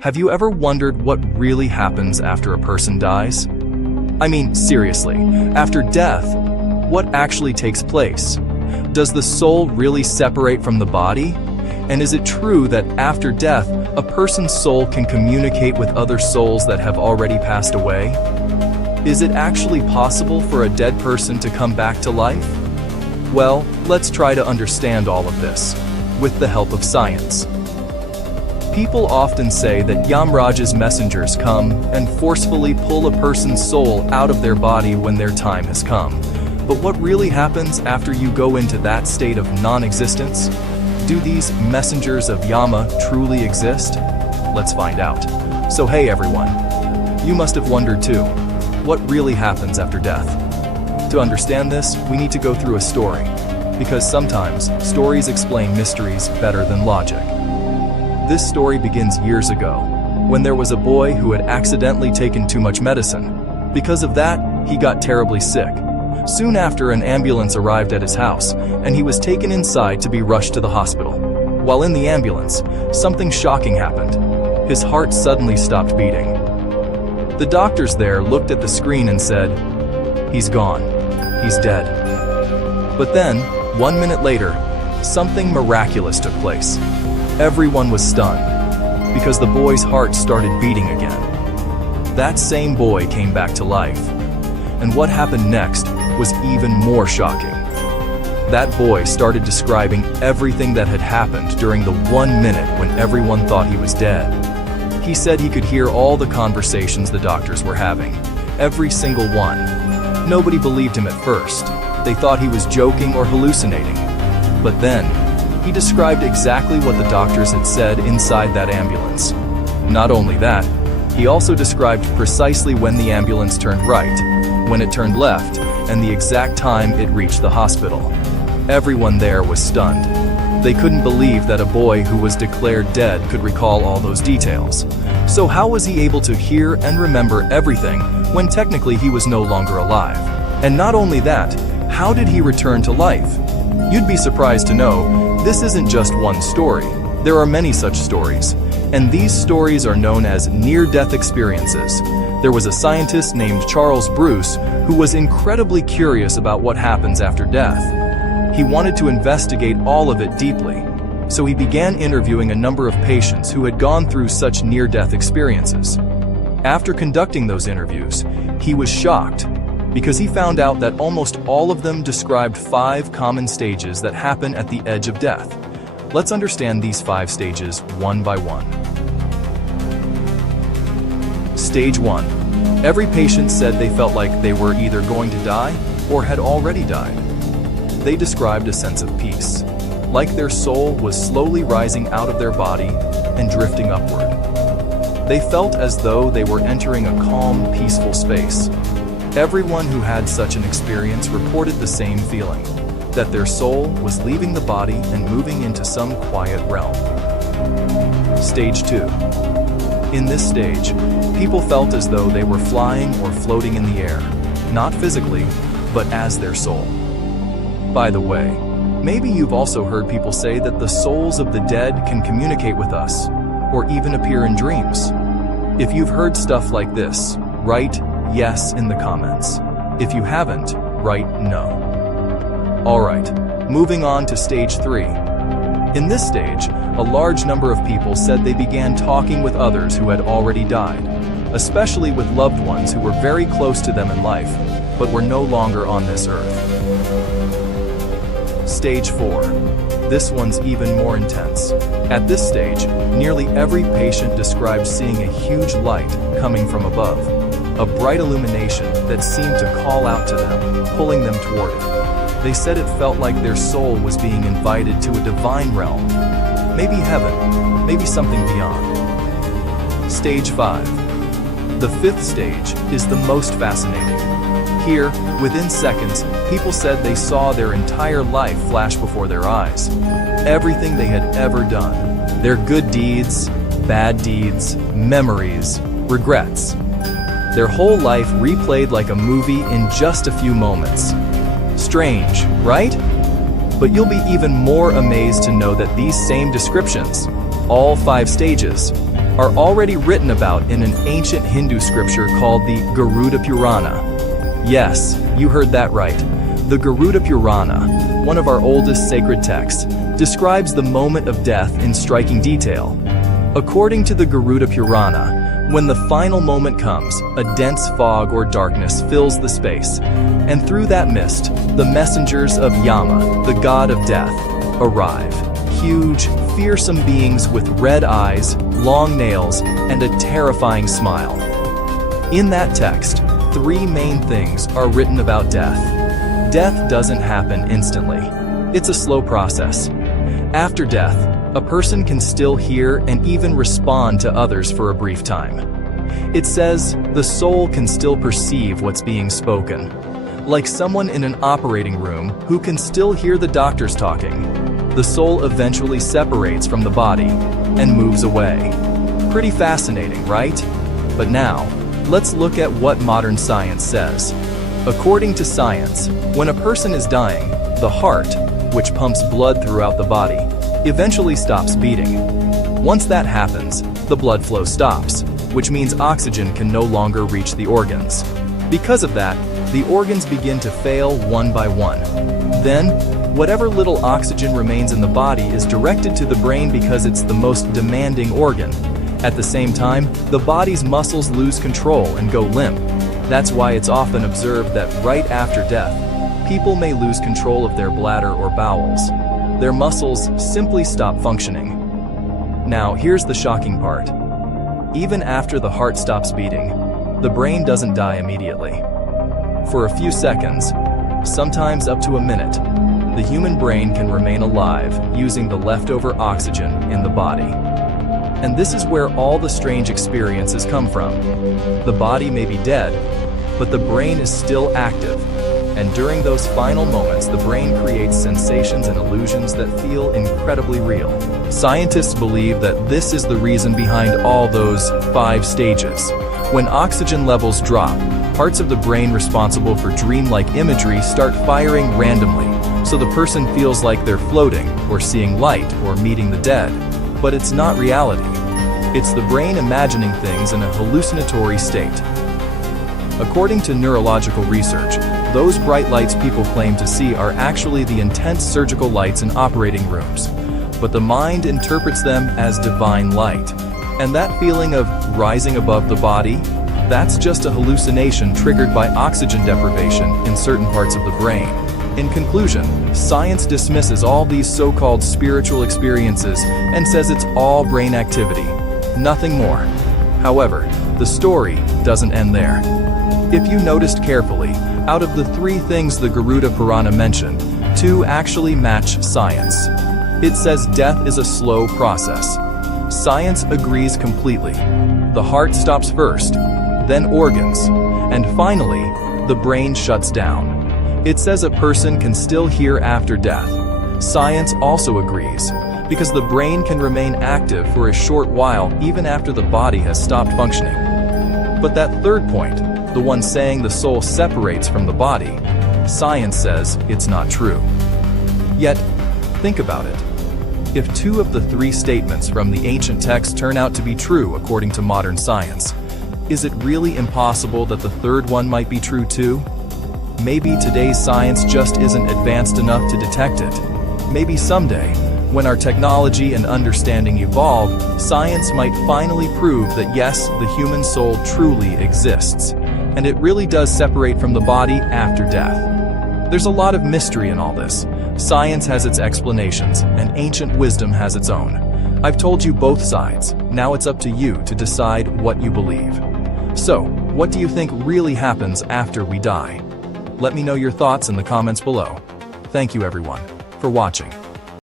Have you ever wondered what really happens after a person dies? I mean, seriously, after death, what actually takes place? Does the soul really separate from the body? And is it true that after death, a person's soul can communicate with other souls that have already passed away? Is it actually possible for a dead person to come back to life? Well, let's try to understand all of this, with the help of science. People often say that Yamraj's messengers come and forcefully pull a person's soul out of their body when their time has come. But what really happens after you go into that state of non-existence? Do these messengers of Yama truly exist? Let's find out. So hey everyone, you must have wondered too, what really happens after death? To understand this, we need to go through a story, because sometimes stories explain mysteries better than logic. This story begins years ago, when there was a boy who had accidentally taken too much medicine. Because of that, he got terribly sick. Soon after, an ambulance arrived at his house, and he was taken inside to be rushed to the hospital. While in the ambulance, something shocking happened. His heart suddenly stopped beating. The doctors there looked at the screen and said, "He's gone. He's dead." But then, 1 minute later, something miraculous took place. Everyone was stunned, because the boy's heart started beating again. That same boy came back to life. And what happened next was even more shocking. That boy started describing everything that had happened during the 1 minute when everyone thought he was dead. He said he could hear all the conversations the doctors were having, every single one. Nobody believed him at first. They thought he was joking or hallucinating. But then, he described exactly what the doctors had said inside that ambulance. Not only that, he also described precisely when the ambulance turned right, when it turned left, and the exact time it reached the hospital. Everyone there was stunned. They couldn't believe that a boy who was declared dead could recall all those details. So how was he able to hear and remember everything when technically he was no longer alive? And not only that, how did he return to life? You'd be surprised to know, this isn't just one story. There are many such stories, and these stories are known as near-death experiences. There was a scientist named Charles Bruce who was incredibly curious about what happens after death. He wanted to investigate all of it deeply, so he began interviewing a number of patients who had gone through such near-death experiences. After conducting those interviews, he was shocked because he found out that almost all of them described 5 common stages that happen at the edge of death. Let's understand these 5 stages one by one. Stage 1. Every patient said they felt like they were either going to die or had already died. They described a sense of peace, like their soul was slowly rising out of their body and drifting upward. They felt as though they were entering a calm, peaceful space. Everyone who had such an experience reported the same feeling, that their soul was leaving the body and moving into some quiet realm. Stage 2. In this stage, people felt as though they were flying or floating in the air, not physically, but as their soul. By the way, maybe you've also heard people say that the souls of the dead can communicate with us, or even appear in dreams. If you've heard stuff like this, write yes in the comments. If you haven't, write no. Alright, moving on to stage 3. In this stage, a large number of people said they began talking with others who had already died, especially with loved ones who were very close to them in life, but were no longer on this earth. Stage 4. This one's even more intense. At this stage, nearly every patient described seeing a huge light coming from above, a bright illumination that seemed to call out to them, pulling them toward it. They said it felt like their soul was being invited to a divine realm, maybe heaven, maybe something beyond. Stage 5. The 5th stage is the most fascinating. Here, within seconds, people said they saw their entire life flash before their eyes. Everything they had ever done. Their good deeds, bad deeds, memories, regrets. Their whole life replayed like a movie in just a few moments. Strange, right? But you'll be even more amazed to know that these same descriptions, all 5 stages, are already written about in an ancient Hindu scripture called the Garuda Purana. Yes, you heard that right. The Garuda Purana, one of our oldest sacred texts, describes the moment of death in striking detail. According to the Garuda Purana, when the final moment comes, a dense fog or darkness fills the space, and through that mist, the messengers of Yama, the god of death, arrive. Huge, fearsome beings with red eyes, long nails, and a terrifying smile. In that text, three main things are written about death. Death doesn't happen instantly. It's a slow process. After death, a person can still hear and even respond to others for a brief time. It says the soul can still perceive what's being spoken, like someone in an operating room who can still hear the doctors talking. The soul eventually separates from the body and moves away. Pretty fascinating, right? But now, let's look at what modern science says. According to science, when a person is dying, the heart, which pumps blood throughout the body, eventually stops beating. Once that happens, the blood flow stops, which means oxygen can no longer reach the organs. Because of that, the organs begin to fail one by one. Then, whatever little oxygen remains in the body is directed to the brain because it's the most demanding organ. At the same time, the body's muscles lose control and go limp. That's why it's often observed that right after death, people may lose control of their bladder or bowels. Their muscles simply stop functioning. Now, here's the shocking part. Even after the heart stops beating, the brain doesn't die immediately. For a few seconds, sometimes up to a minute, the human brain can remain alive using the leftover oxygen in the body. And this is where all the strange experiences come from. The body may be dead, but the brain is still active. And during those final moments, the brain creates sensations and illusions that feel incredibly real. Scientists believe that this is the reason behind all those 5 stages. When oxygen levels drop, parts of the brain responsible for dreamlike imagery start firing randomly, so the person feels like they're floating, or seeing light, or meeting the dead. But it's not reality. It's the brain imagining things in a hallucinatory state. According to neurological research, those bright lights people claim to see are actually the intense surgical lights in operating rooms. But the mind interprets them as divine light. And that feeling of rising above the body, that's just a hallucination triggered by oxygen deprivation in certain parts of the brain. In conclusion, science dismisses all these so-called spiritual experiences and says it's all brain activity, nothing more. However, the story doesn't end there. If you noticed carefully, out of the 3 things the Garuda Purana mentioned, 2 actually match science. It says death is a slow process. Science agrees completely. The heart stops first, then organs, and finally, the brain shuts down. It says a person can still hear after death. Science also agrees, because the brain can remain active for a short while even after the body has stopped functioning. But that third point, the one saying the soul separates from the body, science says it's not true. Yet, think about it. If 2 of the 3 statements from the ancient text turn out to be true according to modern science, is it really impossible that the third one might be true too? Maybe today's science just isn't advanced enough to detect it. Maybe someday, when our technology and understanding evolve, science might finally prove that yes, the human soul truly exists, and it really does separate from the body after death. There's a lot of mystery in all this. Science has its explanations, and ancient wisdom has its own. I've told you both sides. Now it's up to you to decide what you believe. So, what do you think really happens after we die? Let me know your thoughts in the comments below. Thank you everyone for watching.